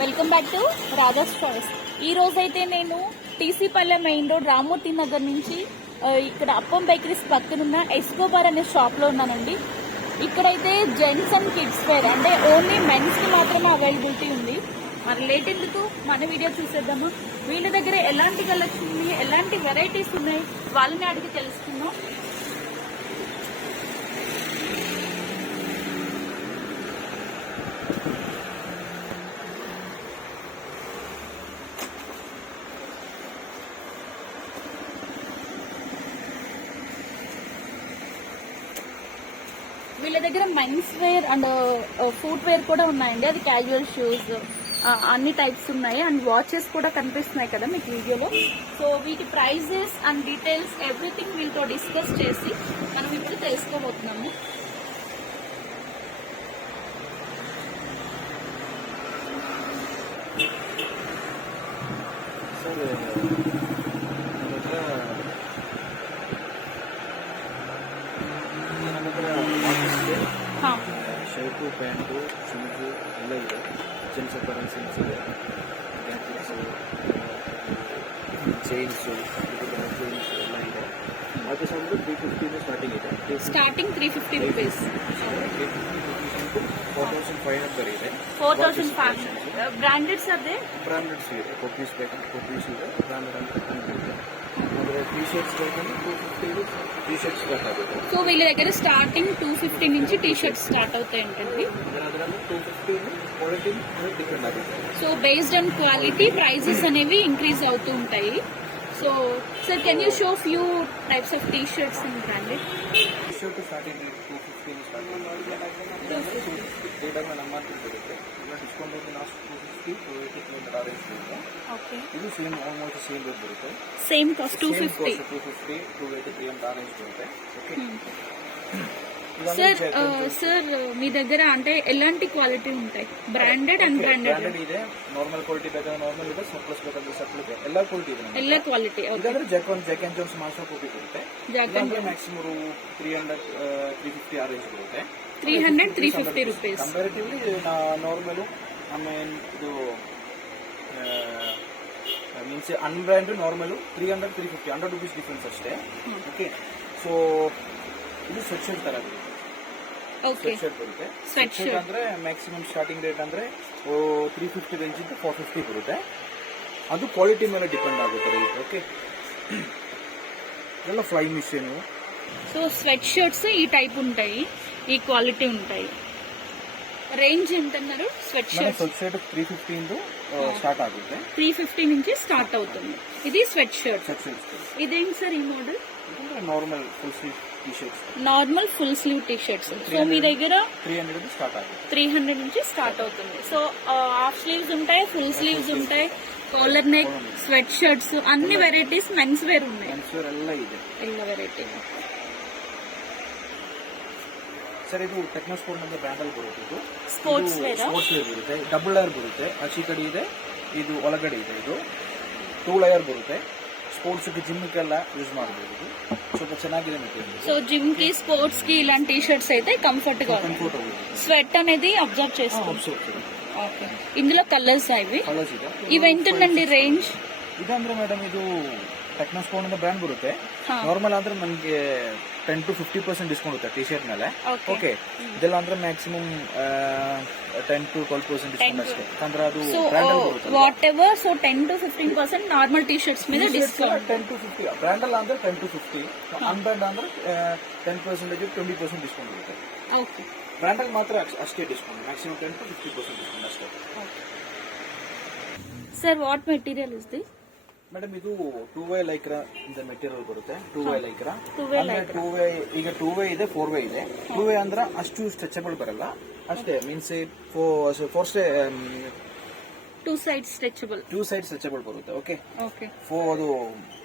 Welcome back to Radha's choice. ఈ రోజైతే నేను టీసీపల్లె మెయిన్ రోడ్ రామూర్తి నగర్ నుంచి ఇక్కడ అప్పం బేకరీస్ పక్కనున్న ఎస్కోబార్ అనే షాప్ లో ఉన్నానండి. ఇక్కడైతే జెంట్స్ అండ్ కిడ్స్ వేర్ అంటే ఓన్లీ మెన్స్ కి మాత్రమే అవైలబిలిటీ ఉంది. మరి లేట్ ఎందుకు మన వీడియో చూసేద్దాము. వీళ్ళ దగ్గర ఎలాంటి కలెక్షన్ ఉంది, ఎలాంటి వెరైటీస్ ఉన్నాయి వాళ్ళని అడిగి తెలుసుకుందాం. వీళ్ళ దగ్గర men's wear and footwear కూడా ఉన్నాయండి. అది క్యాజువల్ షూస్ అన్ని టైప్స్ ఉన్నాయి అండ్ వాచెస్ కూడా కనిపిస్తున్నాయి కదా మీకు వీడియోలో. సో వీటి ప్రైజెస్ అండ్ డీటెయిల్స్ ఎవ్రీథింగ్ వీళ్ళతో డిస్కస్ చేసి మనం ఇప్పుడు తెలుసుకోబోతున్నాము. ಶರ್ಟು ಪ್ಯಾಂಟು ಶೂಸು ಎಲ್ಲ ಇದೆ. ಜೆಂಟ್ಸ್ ಅಪರೆನ್ಸಸ್ ಇದೆ, ಗ್ಯಾಜೆಟ್ಸು, ಚೈನ್ಸು ಎಲ್ಲ ಇದೆ. ಅದು ಸ್ವಲ್ಪ 350 ಸ್ಟಾರ್ಟಿಂಗ್ ಇದೆ. Starting 350 rupees, 4500 ಬರೀದೆ. 4500 ಬ್ರಾಂಡೆಡ್ಸ್ ಅದೇ ಬ್ರಾಂಡೆಡ್ಸ್ ಇದೆ. ಕೊಪ್ಪೀಸ್ ಬೇಕಂದ್ರೆ ಕೊಪ್ಪೀಸ್ ಇದೆ, ಬ್ರಾಂಡೆಡ್ ಅಂತ ಇದೆ. ಆದರೆ ಟಿ ಶರ್ಟ್ಸ್ ಬೇಕಂದ್ರೆ 250 టీ షర్ట్స్ స్టార్ట్ అవుతాయి. సో వీళ్ళ దగ్గర స్టార్టింగ్ 250 నుంచి టీ షర్ట్స్ స్టార్ట్ అవుతాయి ఏంటండి. 250 క్వాలిటీ డిపెండ్ ఆಗುತ್ತೆ. So based on quality prices అనేవి ఇంక్రీజ్ అవుతూ ఉంటాయి. So sir can you show few types of T shirts and branded? T shirt starting 250 start ಆಗುತ್ತೆ. ಡೇಟಾಗ ನಮ್ಮ ಬರುತ್ತೆ. ಈಗ ಡಿಸ್ಕೌಂಟ್ ಹೋಗಿ ಲಾಸ್ಟ್ 250 280 ಕಿಲೋಮೀಟರ್ ಆವರೇಜ್ ಬರುತ್ತೆ. ಓಕೆ, ಇದು ಸೇಮ್ ಆಲ್ಮೋಸ್ಟ್ ಸೇಮ್ ರೇಟ್ ಬರುತ್ತೆ. సేమ్ కాస్ట్ 250 280 కిలోమీటర్ ఆవరేజ్ బರುತ್ತೆ. ఓకే సార్ మీ దగ్గర అంటే ఎలాంటి క్వాలిటీ ఉంటాయి? బ్రాండెడ్ అండ్ బ్రాండెడ్ ಇದೆ. ನಾರ್ಮಲ್ ಕ್ವಾಲಿಟಿ ಬೇಕಾದ್ರೆ ನಾರ್ಮಲ್ ಇದೆ, ಸರ್ಪ್ಲಸ್ ಬೇಕಾದ್ರೆ ಸರ್ಪ್ಲಸ್ ಇದೆ. ಎಲ್ಲ ಕ್ವಾಲಿಟಿ ಇದೆ. ಎಲ್ಲ ಕ್ವಾಲಿಟಿ. ಇದಾದ್ರೆ Jack and Jones master copy ಬರುತ್ತೆ. ಮ್ಯಾಕ್ಸಿಮಮ್ 300-350 ಆವರೇಜ್ ಬರುತ್ತೆ. 300-350 ರೂಪೀಸ್. ಕಂಪ್ಯಾರಿಟಿವ್ಲಿ ನಾರ್ಮಲ್ ಆಮೇಲೆ ಇದು means unbrand normal 300-350 100 rupees difference ಅಷ್ಟೇ. ಓಕೆ, ಸೊ ಇದು ಸ್ವೆಟ್ ಶರ್ಟ್ ತರ ಬರುತ್ತೆ. ಓಕೆ, ಸ್ವೆಟ್ ಶರ್ಟ್ ಬರುತ್ತೆ. ಸ್ವೆಟ್ ಶರ್ಟ್ ಅಂದ್ರೆ ಮ್ಯಾಕ್ಸಿಮಮ್ ಸ್ಟಾರ್ಟಿಂಗ್ ರೇಟ್ ಅಂದ್ರೆ 350 ರೇಂಜ್ ಇಂದ 450 ಬರುತ್ತೆ. ಅದು ಕ್ವಾಲಿಟಿ ಮೇಲೆ ಡಿಪೆಂಡ್ ಆಗುತ್ತೆ ರೇಟ್. ಓಕೆ, ಎಲ್ಲ ಫ್ಲೈ ಮಿಷನ್. సో స్వెట్ షర్ట్స్ ఈ టైప్ ఉంటాయి, ఈ క్వాలిటీ ఉంటాయి. రేంజ్ ఎంత అన్నారు? స్వెట్ షర్ట్ 350 ಇಂದ స్టార్ట్ ఆಗುತ್ತೆ. 350 నుంచి స్టార్ట్ అవుతుంది. ఇది స్వెట్ షర్ట్. ఇదేంటి సార్ ఈ model? Normal full sleeve T shirts. Normal full sleeve T shirts. So మీ దగ్గర 300 స్టార్ట్ ఆಗುತ್ತೆ. 300 నుంచి స్టార్ట్ అవుతుంది. సో హాఫ్ స్లీవ్స్ ఉంటాయి, ఫుల్ స్లీవ్స్ ఉంటాయి, కాలర్ నెక్, స్వెట్ షర్ట్స్ అన్ని వెరైటీస్ మెన్స్ వేర్ ఉన్నాయి. మెన్స్ వేర్ ಎಲ್ಲ ಇದೆ. ಎಲ್ಲ ವೆರೈಟಿ. ಸರ್ ಇದು ಟೆಕ್ನೋಸ್ಪೋರ್ಟ್ ಅಂತ ಬ್ರ್ಯಾಂಡ್ ಅಲ್ಲಿ ಬರುತ್ತೆ. ಇದು ಸ್ಪೋರ್ಟ್ಸ್ ವೇರ್ ಬರುತ್ತೆ. ಡಬಲ್ ಲೇಯರ್ ಬರುತ್ತೆ. ಆಚೆ ಕಡೆ ಇದೆ, ಇದು ಒಳಗಡೆ ಇದೆ. ಇದು 2 ಲೇಯರ್ ಬರುತ್ತೆ. ಸ್ಪೋರ್ಟ್ಸ್ ಗೆ ಜಿಮ್ ಗೆಲ್ಲ ಯೂಸ್ ಮಾಡಬಹುದು. ಇದು ಸ್ವಲ್ಪ ಚೆನ್ನಾಗಿದೆ ಮೆಟೀರಿಯಲ್. సో జిమ్ కి స్పోర్ట్స్ కి ఇలాంటి టీ షర్ట్స్ అయితే కంఫర్ట్ గా ఉంటుంది. స్వెట్ అనేది అబ్జర్వ్ చేసుకోవచ్చు. ఓకే, ఇందులో కలర్స్ ఇవి ఎంతుందండి రేంజ్? ಇದಂದ್ರೆ ಮೇಡಮ್ ಇದು ಟೆಕ್ನೋಸ್ಪೋರ್ಟ್ ಅಂತ ಬ್ರ್ಯಾಂಡ್ ಬರುತ್ತೆ. ನಾರ್ಮಲ್ ಅಂದ್ರೆ ನಮಗೆ 10-50% ಡಿಸ್ಕೌಂಟ್ ಇರುತ್ತೆ ಟಿ ಶರ್ಟ್ ಮೇಲೆ. ಓಕೆ, ಇದೆಲ್ಲ ಅಂದ್ರೆ ಮ್ಯಾಕ್ಸಿಮಮ್ 10-12% ಡಿಸ್ಕೌಂಟ್ ಅಷ್ಟೇ. ಅಂದ್ರೆ ಅದು ಬ್ರ್ಯಾಂಡ್ ಅಲ್ಲಿ ಬರುತ್ತೆ. What ever, so 10-15% normal T shirts ಮೇಲೆ ಡಿಸ್ಕೌಂಟ್. 10-50 ಬ್ರ್ಯಾಂಡ್ ಅಲ್ಲ ಅಂದ್ರೆ 10-50, ಅನ್ಬ್ರ್ಯಾಂಡ್ ಅಂದ್ರೆ 10%-20% ಡಿಸ್ಕೌಂಟ್ ಇರುತ್ತೆ. ಓಕೆ, ಬ್ರ್ಯಾಂಡ್ ಅಲ್ಲಿ ಮಾತ್ರ ಅಷ್ಟೇ ಡಿಸ್ಕೌಂಟ್, ಮ್ಯಾಕ್ಸಿಮಮ್ 10-50% ಡಿಸ್ಕೌಂಟ್ ಅಷ್ಟೇ. Sir what material is this? Madam ಇದು 2-ವೇ ಲೈಕ್ರಾ ಇಂದ ಮೆಟೀರಿಯಲ್ ಬರುತ್ತೆ. 2-ವೇ ಲೈಕ್ರಾ ಈಗ 2-ವೇ ಇದೆ, 4-ವೇ ಇದೆ. 2-ವೇ ಅಂದ್ರೆ ಅಷ್ಟು ಸ್ಟ್ರೆಚಬಲ್ ಬರಲ್ಲ ಅಷ್ಟೇ. ಮೀನ್ಸ್ 2 sides ಸ್ಟ್ರೆಚಬಲ್ ಬರುತ್ತೆ. ಓಕೆ, ಓಕೆ, ಅದು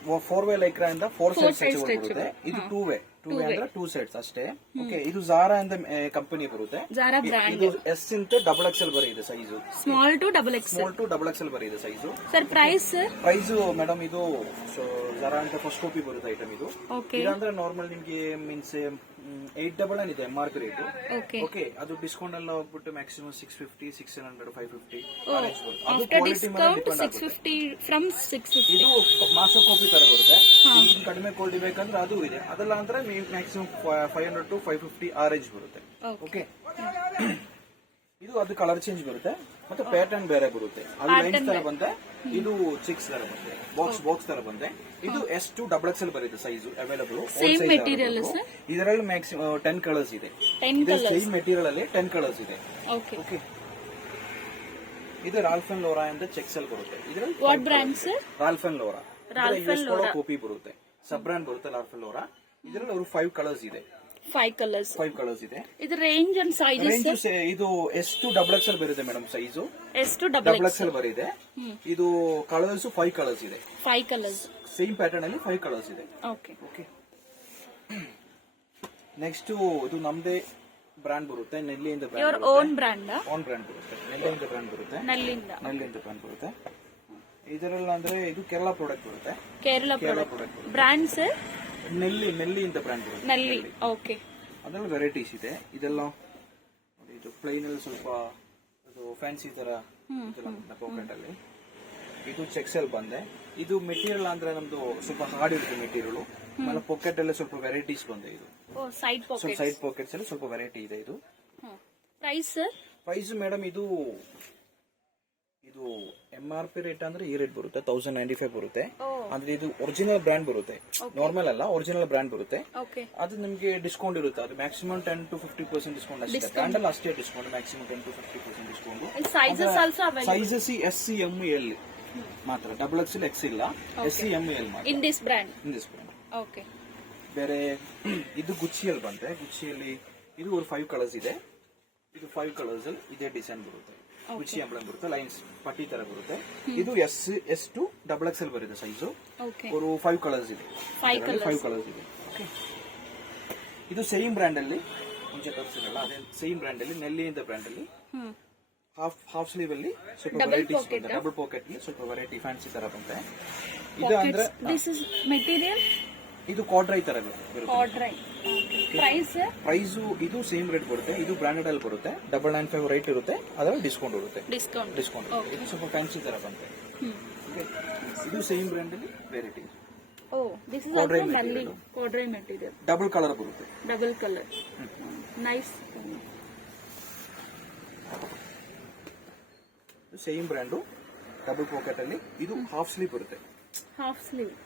4-ವೇ ಲೈಕ್ರಾ ಇಂದ 4 sides ಸ್ಟ್ರೆಚಬಲ್ ಬರುತ್ತೆ. ಇದು 2-ವೇ ಅಂದ್ರೆ 2 sides ಅಷ್ಟೇ. ಓಕೆ, ಇದು ಜಾರಾ ಅಂತ ಕಂಪನಿ ಬರುತ್ತೆ. Zara brand. ಇದು ಎಸ್ ಇಂತ XXL ಬರೀದೆ size. Small to double XXL ಬರೀದೆ ಸೈಜು. ಸರ್ ಪ್ರೈಸ್ ಮೇಡಮ್ ಇದು ಜಾರಾ ಅಂತ ಫಸ್ಟ್ ಕಾಪಿ ಬರುತ್ತೆ ಐಟಮ್ ಇದು. ಇದಂದ್ರೆ ನಾರ್ಮಲ್ ನಿಮ್ಗೆ ಮೀನ್ಸ್ 899 ಇದೆ MRP ರೇಟ್. ಓಕೆ ಓಕೆ, ಅದು ಡಿಸ್ಕೌಂಟ್ ಎಲ್ಲ ಹೋಗ್ಬಿಟ್ಟು ಮ್ಯಾಕ್ಸಿಮಮ್ 650, 600, 550 ಆಫ್ಟರ್ ಡಿಸ್ಕೌಂಟ್ 650 ಫ್ರಮ್ 650. ಇದು ಮಾಸ್ಟರ್ ಕಾಪಿ ತರ ಬರುತ್ತೆ. ಇದಕ್ಕಿಂತ ಕಡಿಮೆ ಕ್ವಾಲಿಟಿ ಬೇಕಂದ್ರೆ ಅದು ಇದೆ. ಅದಲ್ಲ ಅಂದ್ರೆ ಮ್ಯಾಕ್ಸಿಮಮ್ 500 to 550 ಆ ರೇಂಜ್ ಬರುತ್ತೆ. ಓಕೆ, ಇದು ಅದು ಕಲರ್ ಚೇಂಜ್ ಬರುತ್ತೆ ಮತ್ತೆ ಪ್ಯಾಟರ್ನ್ ಬೇರೆ ಬರುತ್ತೆ. ಅದು ಲೈನ್ಸ್ ತರ ಬಂದೆ, ಇದು ಚಿಕ್ಸ್ ತರ ಬಂದೆ, ಬಾಕ್ಸ್ ತರ ಬಂದೆ. ಇದು S2 XXL ಬರುತ್ತೆ size available. Same material sir. ಇದರಲ್ಲಿ ಮ್ಯಾಕ್ಸಿಮಮ್ 10 ಕಲರ್ಸ್ ಇದೆ. 10 ಕಲರ್ಸ್ ಸೇಮ್ ಮೆಟೀರಿಯಲ್ ಅಲ್ಲಿ 10 ಕಲರ್ಸ್ ಇದೆ. ಓಕೆ ಓಕೆ, ಇದು ರಾಲ್ಫ್ ಅಂಡ್ ಲೋರಾ ಅಂತ ಚೆಕ್ಸ್ ಅಲ್ಲಿ ಬರುತ್ತೆ. ಇದರಲ್ಲಿ what brand sir? Ralph and Lauren copy ಬರುತ್ತೆ. ಸಬ್ ಬ್ರ್ಯಾಂಡ್ ಬರುತ್ತೆ ರಾಲ್ಫ್ ಅಂಡ್ ಲೋರಾ. ಇದರಲ್ಲಿ ಅವರು 5 ಕಲರ್ಸ್ ಇದೆ. 5 ಕಲರ್ಸ್. 5 ಕಲರ್ಸ್ ಇದೆ. ಇದು ರೇಂಜ್ ಅಂಡ್ ಸೈಜಸ್ ರೇಂಜ್ ಇದು S2 XXL ಬರುತ್ತೆ ಮೇಡಮ್ ಸೈಜು. ಎಷ್ಟು XXL ಬರಿದೆ. ಇದು ಕಲರ್ಸ್ 5 ಕಲರ್ಸ್ ಇದೆ. 5 ಕಲರ್ಸ್ ಸೇಮ್ ಪ್ಯಾಟರ್ನ್ ಅಲ್ಲಿ 5 ಕಲರ್ಸ್ ಇದೆ. ಓಕೆ ಓಕೆ, ನೆಕ್ಸ್ಟ್ ಇದು ನಮ್ದೇ ಬ್ರಾಂಡ್ ಬರುತ್ತೆ, ನೆಲ್ಲಿಯಿಂದ your own brand. Own brand ಬರುತ್ತೆ, ನೆಲ್ಲಿಯಿಂದ ಬ್ರಾಂಡ್ ಬರುತ್ತೆ. ನಲ್ಲಿಂದ ಬ್ರಾಂಡ್ ಬರುತ್ತೆ. ಇದರಲ್ಲಿ ಅಂದ್ರೆ ಇದು ಕೇರಳ ಪ್ರಾಡಕ್ಟ್ ಬರುತ್ತೆ. Kerala product brand sir? ನೆಲ್ಲಿಯಿಂದ ಬ್ರಾಂಡ್ ಬರುತ್ತೆ. ನಲ್ಲಿ. ಓಕೆ, ಅದರಲ್ಲಿ ವೆರೈಟೀಸ್ ಇದೆ. ಇದೆಲ್ಲ ನೋಡಿ, ಇದು ಪ್ಲೈನ್ ಅಲ್ಲಿ ಸ್ವಲ್ಪ ಅದು ಫ್ಯಾನ್ಸಿ ತರ ಪಾಕೆಟ್ ಅಲ್ಲಿ. ಇದು ಚೆಕ್ಸೆಲ್ ಬಂದೆ. ಇದು ಮೆಟೀರಿಯಲ್ ಅಂದ್ರೆ ನಮ್ದು ಸ್ವಲ್ಪ ಹಾರ್ಡ್ ಇರುತ್ತೆ ಮೆಟೀರಿಯಲ್. ಆಮೇಲೆ ಪಾಕೆಟ್ ಅಲ್ಲಿ ಸ್ವಲ್ಪ ವೆರೈಟೀಸ್ ಬಂದೆ. ಇದು ಸೈಡ್ ಪಾಕೆಟ್, ಸೈಡ್ ಪಾಕೆಟ್ಸ್ ಅಲ್ಲಿ ಸ್ವಲ್ಪ ವೆರೈಟಿ ಇದೆ. ಇದು ಪ್ರೈಸ್ ಸರ್? ಪ್ರೈಸ್ ಮೇಡಮ್ ಇದು MRP ರೇಟ್ ಅಂದ್ರೆ ಈ ರೇಟ್ ಬರುತ್ತೆ 1095 ಬರುತ್ತೆ. ಅಂದ್ರೆ ಇದು ಒರಿಜಿನಲ್ ಬ್ರ್ಯಾಂಡ್ ಬರುತ್ತೆ, ನಾರ್ಮಲ್ ಅಲ್ಲ, ಒರಿಜಿನಲ್ ಬ್ರ್ಯಾಂಡ್ ಬರುತ್ತೆ. ಓಕೆ, ಅದು ನಿಮಗೆ ಡಿಸ್ಕೌಂಟ್ ಇರುತ್ತೆ. ಅದು ಮ್ಯಾಕ್ಸಿಮಮ್ 10 to 50% ಡಿಸ್ಕೌಂಟ್ ಅಷ್ಟೇ. ಬ್ರ್ಯಾಂಡ್ ಅಲ್ಲಿ ಅಷ್ಟೇ discount, maximum 10 to 50% discount. Sizes also available. Sizes SC ML ಮಾತ್ರ, XXL X ಇಲ್ಲ, SC ML ಮಾತ್ರ ಇನ್ ದಿಸ್ ಬ್ರ್ಯಾಂಡ್. ಓಕೆ, ಬೇರೆ ಇದು ಗುಚ್ಚಿಯಲ್ಲಿ ಬಂದ್ರೆ, ಗುಚ್ಚಿಯಲ್ಲಿ ಇದು ಒಂದು 5 ಕಲರ್ಸ್ ಇದೆ. ಇದು 5 ಕಲರ್ಸ್ ಅಲ್ಲಿ ಇದೇ ಡಿಸೈನ್ ಬರುತ್ತೆ. ಗುಚ್ಚಿ ಎಂಬ್ಲಮ್ ಬರುತ್ತೆ, ಲೈನ್ಸ್ ಪಟ್ಟಿ ತರ ಬರುತ್ತೆ. ಇದು S2 XXL ಬರುತ್ತೆ ಸೈಜು. ಒಂದು 5 ಕಲರ್ಸ್ ಇದೆ. 5 ಕಲರ್ಸ್ ಇದೆ. ಇದು ಸೇಮ್ ಬ್ರ್ಯಾಂಡ್ ಅಲ್ಲಿ ಮುಂಚೆ ತೋರಿಸಿರಲ್ಲ, ಅದೇ ಸೇಮ್ ಬ್ರ್ಯಾಂಡ್ ಅಲ್ಲಿ, ನೆಲ್ಲಿಯಿಂದ ಬ್ರ್ಯಾಂಡ್ ಅಲ್ಲಿ ಹಾಫ್ ಸ್ಲೀವ್ ಅಲ್ಲಿ ಸ್ವಲ್ಪ ವೆರೈಟೀಸ್ ಬಂದೆ. ಡಬಲ್ ಪಾಕೆಟ್ ಅಲ್ಲಿ ಸ್ವಲ್ಪ ವೆರೈಟಿ ಫ್ಯಾನ್ಸಿ ತರ ಬಂದೆ. ಇದು ಅಂದ್ರೆ ದಿಸ್ ಇಸ್ ಮೆಟೀರಿಯಲ್. ಇದು ಕ್ವಾಡ್ರೈ ತರ ಬರುತ್ತೆ. ಪ್ರೈಸ್ ಇದು ಸೇಮ್ ರೇಟ್ ಬರುತ್ತೆ. ಇದು ಬ್ರಾಂಡೆಡ್ ಅಲ್ಲಿ ಬರುತ್ತೆ. 995 ರೇಟ್ ಇರುತ್ತೆ. ಅದರಲ್ಲಿ ಡಿಸ್ಕೌಂಟ್ ಇರುತ್ತೆ. ಡಿಸ್ಕೌಂಟ್ ಇದು ಸ್ವಲ್ಪ ಫ್ಯಾನ್ಸಿ ತರ ಬಂತೆ. ಇದು ಸೇಮ್ ಬ್ರ್ಯಾಂಡ್ ಅಲ್ಲಿ variety. This is also quadri material. Double colour ಬರುತ್ತೆ. Double colour, nice. Same brand, double pocket ಅಲ್ಲಿ. ಇದು ಹಾಫ್ ಸ್ಲೀವ್ ಬರುತ್ತೆ.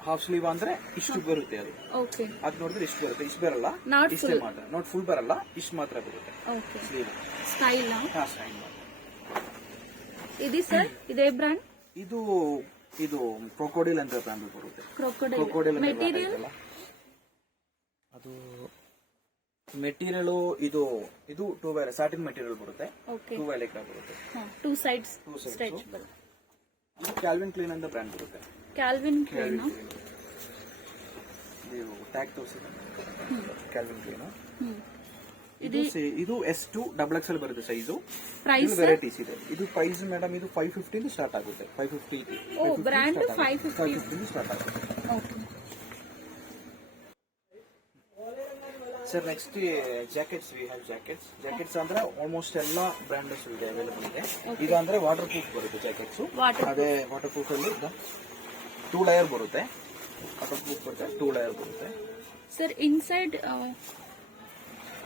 ಹಾಫ್ ಸ್ಲೀವ್ ಅಂದ್ರೆ ಇಷ್ಟು ಬರುತ್ತೆ. ಅದು ಓಕೆ, ಅದು ನೋಡಿದ್ರೆ ಇಷ್ಟು ಬರುತ್ತೆ, ಇಷ್ಟು ಬರಲ್ಲ, ಇಷ್ಟೇ ಮಾತ್ರ. ನಾಟ್ ಫುಲ್ ಬರಲ್ಲ, ಇಷ್ಟು ಮಾತ್ರ ಬರುತ್ತೆ. Okay, sleeve style. ಸ್ಟೈಲ್ ಮಾತ್ರ. ಇದು ಸರ್ ಇದೇ ಬ್ರ್ಯಾಂಡ್. ಇದು ಕ್ರೊಕೊಡೈಲ್ ಅಂತ ಬ್ರ್ಯಾಂಡ್ ಬರುತ್ತೆ. Crocodile material. ಅದು ಮೆಟೀರಿಯಲ್ ಇದು 2 ವೈರ್ ಸ್ಯಾಟಿನ್ ಮೆಟೀರಿಯಲ್ ಬರುತ್ತೆ. 2 ವೈರ್ ಲೆಕ್ಕ ಬರುತ್ತೆ. 2 ಸೈಡ್ಸ್ ಸ್ಟ್ರೆಚಬಲ್. ಕ್ಯಾಲ್ವಿನ್ ಕ್ಲೀನ್ ಅಂತ ಬ್ರ್ಯಾಂಡ್ ಬರುತ್ತೆ. ಕ್ಯಾಲ್ವಿನ್ ಕ್ಲೀನ್ ನೀವು ಟ್ಯಾಗ್ ತೋರಿಸಿದ್ರೆ ಕ್ಯಾಲ್ವಿನ್ ಕ್ಲೀನ್. ಇದು S2 XXL ಬರುತ್ತೆ ಸೈಜು. ಪ್ರೈಸ್ ವೆರೈಟೀಸ್ ಇದೆ. ಇದು ಪ್ರೈಸ್ ಮೇಡಮ್ ಇದು 550 ಸ್ಟಾರ್ಟ್ ಆಗುತ್ತೆ. 550 ಬ್ರ್ಯಾಂಡ್ 550 ಸ್ಟಾರ್ಟ್ ಆಗುತ್ತೆ. Sir next jackets, we have jackets ಅಂದ್ರೆ ಆಲ್ಮೋಸ್ಟ್ ಎಲ್ಲ ಬ್ರ್ಯಾಂಡ್ಸ್ ಇದೆ ಅವೈಲೇಬಲ್ ಇದೆ. ಇದು ಅಂದ್ರೆ ವಾಟರ್ ಪ್ರೂಫ್ ಬರುತ್ತೆ ಜಾಕೆಟ್ಸ್. ಅದೇ ವಾಟರ್ ಪ್ರೂಫ್ ಅಲ್ಲಿ 2 ಲೇಯರ್ ಬರುತ್ತೆ. ವಾಟರ್ ಪ್ರೂಫ್ ಬರುತ್ತೆ, 2 ಲೇಯರ್ ಬರುತ್ತೆ. ಸರ್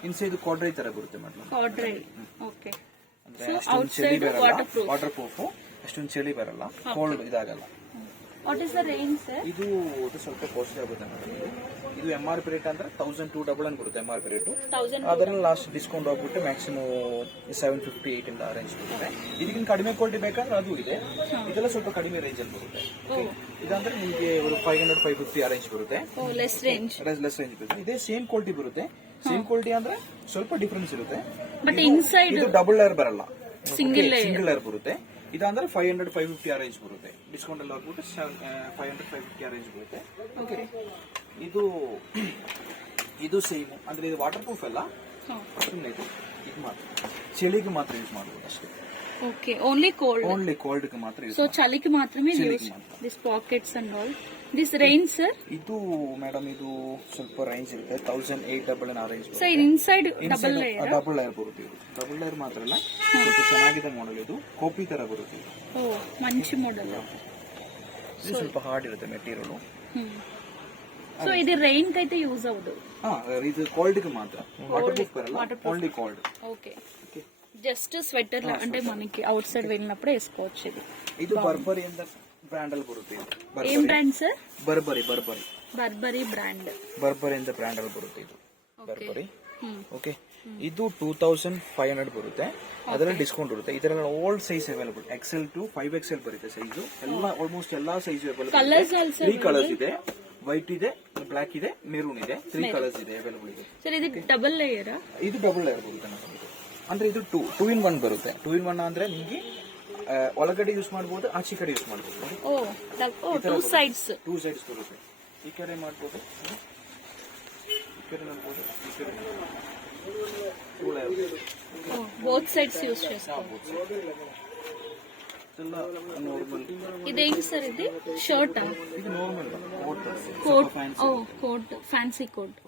ಇನ್ಸೈಡ್ ಕ್ವಾಡ್ರೈ ತರ ಬರುತ್ತೆ ಮೇಡಮ್. ಕ್ವಾಡ್ರೈ, ಓಕೆ. ಅಂದ್ರೆ ಅಷ್ಟೊಂದು ಚಳಿ ಬರಲ್ಲ, ವಾಟರ್ ಪ್ರೂಫ್ ಅಷ್ಟೊಂದು ಚಳಿ ಬರಲ್ಲ, ಕೋಲ್ಡ್ ಇದಾಗಲ್ಲ. What is the range sir? ಇದು ಸ್ವಲ್ಪ ಕಾಸ್ಟ್ಲಿ ಆಗುತ್ತೆ ಮೇಡಮ್. ಇದು MRP ರೇಟ್ ಅಂದ್ರೆ 1299 ಬರುತ್ತೆ MRP ರೇಟ್. ಅದರಲ್ಲಿ ಲಾಸ್ಟ್ ಡಿಸ್ಕೌಂಟ್ ಹೋಗ್ಬಿಟ್ಟು ಮ್ಯಾಕ್ಸಿಮಮ್ 750, 800 ರೇಂಜ್ ಬರುತ್ತೆ. ಇದಕ್ಕಿಂತ ಕಡಿಮೆ ಕ್ವಾಲಿಟಿ ಬೇಕಂದ್ರೆ ಅದು ಇದೆ. ಇದೆಲ್ಲ ಸ್ವಲ್ಪ ಕಡಿಮೆ ರೇಂಜ್ ಅಲ್ಲಿ ಬರುತ್ತೆ. ಇದಂದ್ರೆ ನಿಮಗೆ ಒಂದು 500, 550 ರೇಂಜ್ ಬರುತ್ತೆ. ಲೆಸ್ ರೇಂಜ್ ಬರುತ್ತೆ. ಇದೇ ಸೇಮ್ ಕ್ವಾಲಿಟಿ ಬರುತ್ತೆ. ಸೇಮ್ ಕ್ವಾಲಿಟಿ ಅಂದ್ರೆ ಸ್ವಲ್ಪ ಡಿಫರೆನ್ಸ್ ಇರುತ್ತೆ. ಬಟ್ ಇನ್ಸೈಡ್ ಇದು ಡಬಲ್ ಲೇಯರ್ ಬರಲ್ಲ, ಸಿಂಗಲ್ ಲೇಯರ್ ಬರುತ್ತೆ. ಇದಂದ್ರೆ 500, 550 ರೇಂಜ್ ಬರುತ್ತೆ. ಡಿಸ್ಕೌಂಟ್ ಅಲ್ಲಿ ಹೋಗ್ಬಿಟ್ಟು 500, 550 ರೇಂಜ್ ಬರುತ್ತೆ. ಓಕೆ, ಇದು ಸೇಮ್ ಅಂದ್ರೆ ಇದು ವಾಟರ್ ಪ್ರೂಫ್ ಅಲ್ಲ, ಸುಮ್ಮನೆ ಇದು ಮಾತ್ರ ಚಳಿಗೆ ಮಾತ್ರ ಯೂಸ್ ಮಾಡಬಹುದು ಅಷ್ಟೇ. Okay only cold. Only cold ಗೆ ಮಾತ್ರ ಯೂಸ್. ಸೊ ಚಳಿಗೆ ಮಾತ್ರమే use this pockets and all. This range sir? ಇದು ಮೇಡಮ್ ಇದು ಸ್ವಲ್ಪ ರೇಂಜ್ ಇರುತ್ತೆ 1800 ಆ range. So inside double layer. Double layer ಬರುತ್ತೆ ಇದು. ಡಬಲ್ ಲೇಯರ್ ಮಾತ್ರ ಅಲ್ಲ, ಸ್ವಲ್ಪ ಚೆನ್ನಾಗಿದೆ ಮಾಡೆಲ್ ಇದು. ಕಾಪಿ ತರ ಬರುತ್ತೆ ಇದು. ಓ ಮಂಚಿ ಮಾಡೆಲ್. ಇದು ಸ್ವಲ್ಪ ಹಾರ್ಡ್ ಇರುತ್ತೆ ಮೆಟೀರಿಯಲ್. సో ఇది రెయిన్ కి అయితే యూజ్ అవ్వదు. ಇದು ಕೋಲ್ಡ್ ಗೆ ಮಾತ್ರ. ವಾಟರ್ ಪ್ರೂಫ್ ಬರಲ್ಲ, only cold. Okay. Just sweater అంటే మనకి అవుట్ సైడ్ వెళ్ళినప్పుడు వేసుకోవచ్చు ఇది. ಇದು ಬರ್ಬರಿ ಅಂತ ಬ್ರಾಂಡ್ ಅಲ್ಲಿ ಬರುತ್ತೆ. ఏం brand sir? Burberry brand. Burberry ಅಂತ ಬ್ರಾಂಡ್ ಅಲ್ಲಿ ಬರುತ್ತೆ ಇದು. ಬರ್ಬರಿ. ಓಕೆ. ಇದು 2500 ಬರುತ್ತೆ. ಅದರಲ್ಲಿ ಡಿಸ್ಕೌಂಟ್ ಇರುತ್ತೆ. ಇದರಲ್ಲಿ all size available, XL to 5XL ಬರುತ್ತೆ ಸೈಜ್. ಎಲ್ಲ ಆಲ್ಮೋಸ್ಟ್ ಎಲ್ಲಾ size available. Colours also 3 colours ಇದೆ. ವೈಟ್ ಇದೆ, ಬ್ಲಾಕ್ ಇದೆ, ಮೆರೂನ್ ಇದೆ. 3 ಕಲರ್ಸ್ ಇದೆ ಅವೈಲೇಬಲ್ ಇದೆ. ಸರ್ ಇದು ಡಬಲ್ ಲೇಯರ್? ಇದು ಡಬಲ್ ಲೇಯರ್ ಬರುತ್ತೆ ನಮಗೆ. ಅಂದ್ರೆ ಇದು 2 in 1 ಬರುತ್ತೆ. 2 in 1 ಅಂದ್ರೆ ನಿಮಗೆ ಒಳಗಡೆ ಯೂಸ್ ಮಾಡಬಹುದು, ಆಚೆ ಕಡೆ ಯೂಸ್ ಮಾಡಬಹುದು. ಓ 2 ಸೈಡ್ಸ್ ಬರುತ್ತೆ. ಈ ಕಡೆ ಮಾಡಬಹುದು, ಈ ಕಡೆ ಮಾಡಬಹುದು, ಈ ಕಡೆ ಬೋತ್ ಸೈಡ್ಸ್ ಯೂಸ್ చేసుకోవచ్చు. ఇదేంటి సార్? ఇది షర్ట్? ఇది నార్మల్ కోట్. ఓ కోట్, ఫ్యాన్సీ కోట్.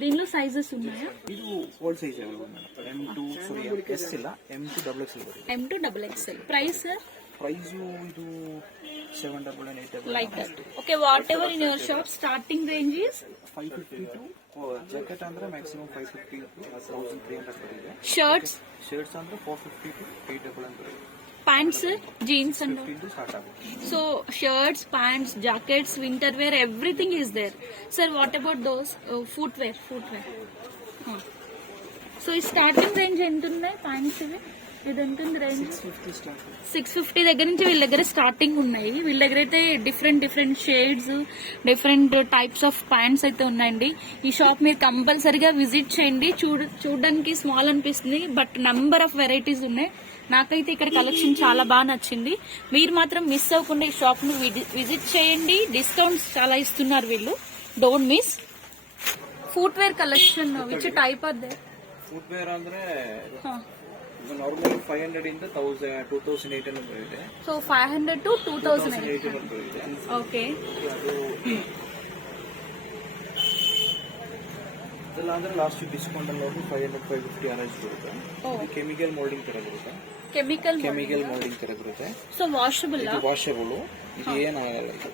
దీనిలో సైజెస్ ఉన్నాయా? ಇದು ಓಲ್ಡ್ ಸೈಜ್ ಅವೈಲೇಬಲ್. S ಇಲ್ಲ, M2 XXL ಬರುತ್ತೆ. M2 XXL. Price sir? Price ಇದು 700 800 like that. Okay, whatever in your shop starting range is 550 to jacket ಅಂದ್ರೆ maximum 550 to 1300 ಬರುತ್ತೆ. Shirts ಅಂದ್ರೆ 450 to 800 ಬರುತ್ತೆ. ಪ್ಯಾಂಟ್ಸ್, ಜೀನ್ಸ್ ಅಂಡ್ ಸ್ಟಾರ್ಟ್ ಆಗುತ್ತೆ. So shirts, pants, jackets, winter wear, everything is there. Sir what about those footwear? So ఈ starting range ఎంత ఉన్నాయి pants? ఇది ఎంత ఉంది రేంజ్? 650 దగ్గర నుంచి వీళ్ళ దగ్గర స్టార్టింగ్ ఉన్నాయి. వీళ్ళ దగ్గర అయితే different shades, different types of pants అయితే ఉన్నాయండి. ఈ షాప్ మీరు కంపల్సరీగా విజిట్ చేయండి. చూడడానికి స్మాల్ అనిపిస్తుంది, బట్ నంబర్ ఆఫ్ వెరైటీస్ ఉన్నాయి. నాకైతే ఇక్కడ కలెక్షన్ చాలా బాగా నచ్చింది. మీరు మాత్రం మిస్ అవ్వకుండా ఈ షాప్ ను విజిట్ చేయండి. డిస్కౌంట్స్ చాలా ఇస్తున్నారు వీళ్ళు. Don't miss. Footwear collection which type are they? Footwear ಅಂದ್ರೆ ನಾರ್ಮಲ್ 500 ಇಂದ 2800 ಬರುತ್ತೆ. ಸೊ 500 to 2800 ಬರುತ್ತೆ. ಓಕೆ. ಅದು ಅದಲ್ಲ ಅಂದ್ರೆ ಲಾಸ್ಟ್ ಡಿಸ್ಕೌಂಟ್ ಅಲ್ಲಿ ಹೋಗಿ 500 550 ಅರೇಂಜ್ ಬರುತ್ತೆ. ಕೆಮಿಕಲ್ ಮೋಲ್ಡಿಂಗ್ ತರ ಬರುತ್ತೆ. ಕೆಮಿಕಲ್ ಮೋಲ್ಡಿಂಗ್ ತರ ಬರುತ್ತೆ. So washable? ಇದು ವಾಷಬಲ್. ಇದು ಏನಾಗಲ್ಲ, ಇದು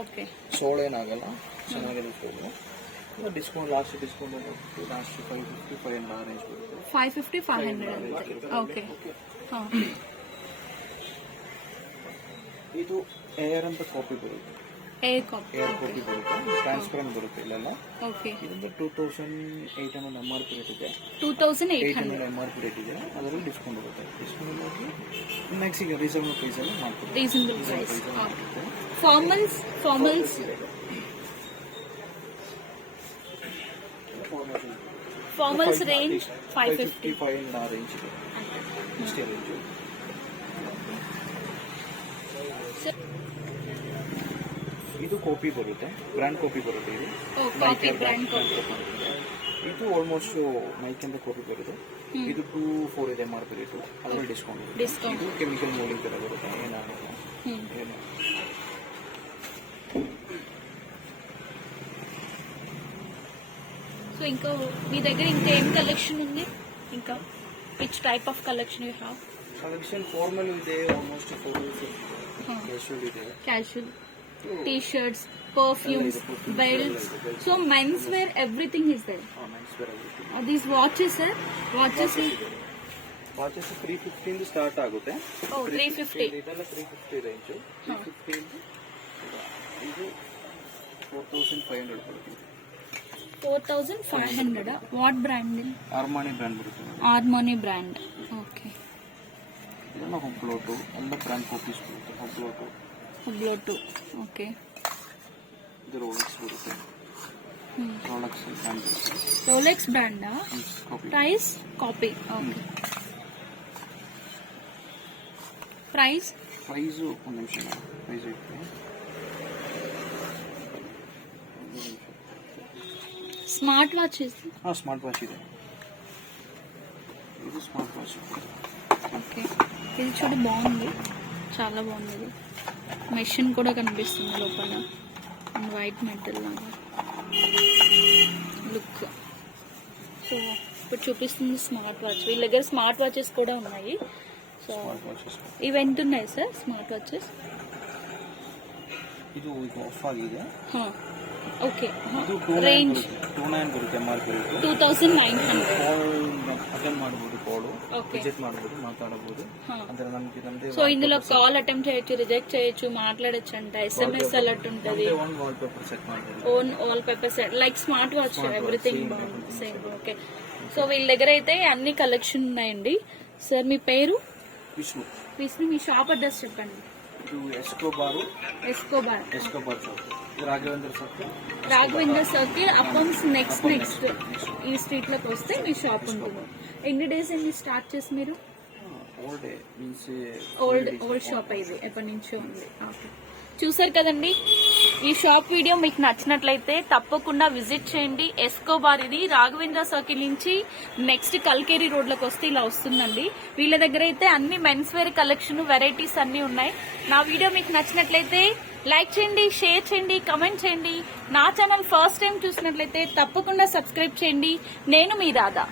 ಓಕೆ. ಸೋಲ್ ಏನಾಗಲ್ಲ, ಚೆನ್ನಾಗಿರುತ್ತೆ. Discount last discount last 550 500 arrange ಬರುತ್ತೆ. 550 500 ಓಕೆ. ಇದು ಏರ್ ಅಂತ ಕಾಪಿ ಬರುತ್ತೆ. ಏರ್ ಕಾಪಿ ಬರುತ್ತೆ. ಟ್ರಾನ್ಸ್ಪರೆಂಟ್ ಬರುತ್ತೆ ಇಲ್ಲೆಲ್ಲ. ಓಕೆ. ಇದೊಂದು 2800 MRP ರೇಟ್ ಇದೆ. 2800 MRP ರೇಟ್ ಇದೆ. ಅದರಲ್ಲಿ ಡಿಸ್ಕೌಂಟ್ ಬರುತ್ತೆ. ಡಿಸ್ಕೌಂಟ್ ಆಗಿ ನೆಕ್ಸ್ಟ್ ಈಗ ರೀಸನಬಲ್ ಪ್ರೈಸ್ ಅಲ್ಲಿ ಮಾಡ್ತೀವಿ. Reasonable price. Formals range 550 500 range ಇದೆ. ಇಷ್ಟೇ ರೇಂಜ್. ಇದು ಕಾಪಿ ಬರುತ್ತೆ, ಬ್ರ್ಯಾಂಡ್ ಕಾಪಿ ಬರುತ್ತೆ. ಇದು ಕಾಪಿ ಬ್ರ್ಯಾಂಡ್ ಕಾಪಿ. ಇದು ಆಲ್ಮೋಸ್ಟ್ ನೈಕ್ ಅಂತ ಕಾಪಿ ಬರುತ್ತೆ. ಇದು 24 ಇದೆ MRP ರೇಟ್. ಅದರಲ್ಲಿ ಡಿಸ್ಕೌಂಟ್. ಇದು ಕೆಮಿಕಲ್ ಮೋಲ್ಡಿಂಗ್ ತರ ಬರುತ್ತೆ. ಏನಾಗಲ್ಲ. సో ఇంకా మీ దగ్గర ఇంకా ఏం కలెక్షన్ ఉంది? ఇంకా which type of collection you have? Collection formal ಇದೆ, ಆಲ್ಮೋಸ್ಟ್ ಕ್ಯಾಶುವಲ್ ಇದೆ. Casual T shirts, perfumes, belts. So men's wear everything is there. These watches sir? Watches 350 ಇಂದ ಸ್ಟಾರ್ಟ್ ಆಗುತ್ತೆ. 350 ಇದೆಲ್ಲ 350 ರೇಂಜ್. 350 ಇದು 4500 ಬರುತ್ತೆ. 4500. What brand? ಆರ್ಮಾನಿ ಬ್ರ್ಯಾಂಡ್ ಬರುತ್ತೆ. Armani brand. Okay. ಇದೆಲ್ಲ Hublot, ಎಲ್ಲ ಬ್ರ್ಯಾಂಡ್ ಕಾಪೀಸ್ ಬರುತ್ತೆ. ಹುಬ್ಲೋಟು. ಓಕೆ. ಇದು ರೋಲೆಕ್ಸ್ ಬರುತ್ತೆ. ರೋಲೆಕ್ಸ್ ಬ್ರ್ಯಾಂಡ್ ಬರುತ್ತೆ. ರೋಲೆಕ್ಸ್ ಬ್ರ್ಯಾಂಡಾ? Price copy. ಓಕೆ. ಪ್ರೈಸ್ ಒಂದು ನಿಮಿಷ. ಪ್ರೈಸ್ ಇರುತ್ತೆ. ಸ್ಮಾರ್ಟ್ ವಾಚ್ ಸ್ಮಾರ್ಟ್ ವಾಚ್ ಇದೆ. ಇದು ಸ್ಮಾರ್ಟ್ ವಾಚ್. ಓಕೆ. ఇది చూడు బాగుంది, చాలా బాగుంది. ఇది మెషిన్ కూడా కనిపిస్తుంది లోపల, వైట్ మెటల్ లాగా లుక్. సో ఇప్పుడు చూపిస్తుంది స్మార్ట్ వాచ్. వీళ్ళ దగ్గర స్మార్ట్ వాచెస్ కూడా ఉన్నాయి. సో ఇవి ఎంత ఉన్నాయి సార్ స్మార్ట్ వాచెస్? ಇದು ಆಫ್ ಆಗಿದೆ. ಓಕೆ ಇದು ರೇಂಜ್ 29 ಬರುತ್ತೆ MRP ರೇಟ್. 2900. ಕಾಲ್ ಅಟೆಂಡ್ ಮಾಡಬಹುದು, ಕಾಲ್ ఓకే. ರಿಜೆಕ್ಟ್ ಮಾಡಬಹುದು, ಮಾತಾಡಬಹುದು. ಅಂದ್ರೆ ನಮಗೆ ಇದಂದ್ರೆ సో ఇందులో కాల్ అటెంప్ట్ చేయొచ్చు, రిజెక్ట్ చేయొచ్చు, మాట్లాడొచ్చు అంట, SMS అలర్ట్ ఉంటుంది, ಒನ್ ವಾಲ್ పేపర్ సెట్ ಮಾಡಬಹುದು. Own wallpaper set like smart watch, everything బాగుంది సేమ్. ఓకే. సో వీళ్ళ దగ్గర అయితే అన్ని కలెక్షన్ ఉన్నాయండి. సార్ మీ పేరు? విష్ణు. విష్ణు. మీ షాప్ అడ్రస్ చెప్పండి. ಇದು Escobar shop Raghavendra circle circle అప్పమ్స్ నెక్స్ట్ ఈ స్ట్రీట్ లోకి వస్తే మీ షాప్ ఉంటుంది. ఎన్ని డేస్ అయింది స్టార్ట్ చేసి మీరు? ఓల్డ్ షాప్ ఇది ఎప్పటి నుంచో ఉంది. ఓకే. చూసారు కదండి, ఈ షాప్ వీడియో మీకు నచ్చినట్లయితే తప్పకుండా విజిట్ చేయండి. ఎస్కోబార్ ఇది రాఘవేంద్ర సర్కిల్ నుంచి నెక్స్ట్ కల్కేరి రోడ్ లోకి వస్తే ఇలా వస్తుందండి. వీళ్ళ దగ్గర అయితే అన్ని మెన్స్ వేర్ కలెక్షన్ వెరైటీస్ అన్ని ఉన్నాయి. నా వీడియో మీకు నచ్చినట్లయితే లైక్ చేయండి, షేర్ చేయండి, కమెంట్ చేయండి. నా ఛానల్ ఫస్ట్ టైం చూసినట్లయితే తప్పకుండా సబ్స్క్రైబ్ చేయండి. నేను మీ రాధా.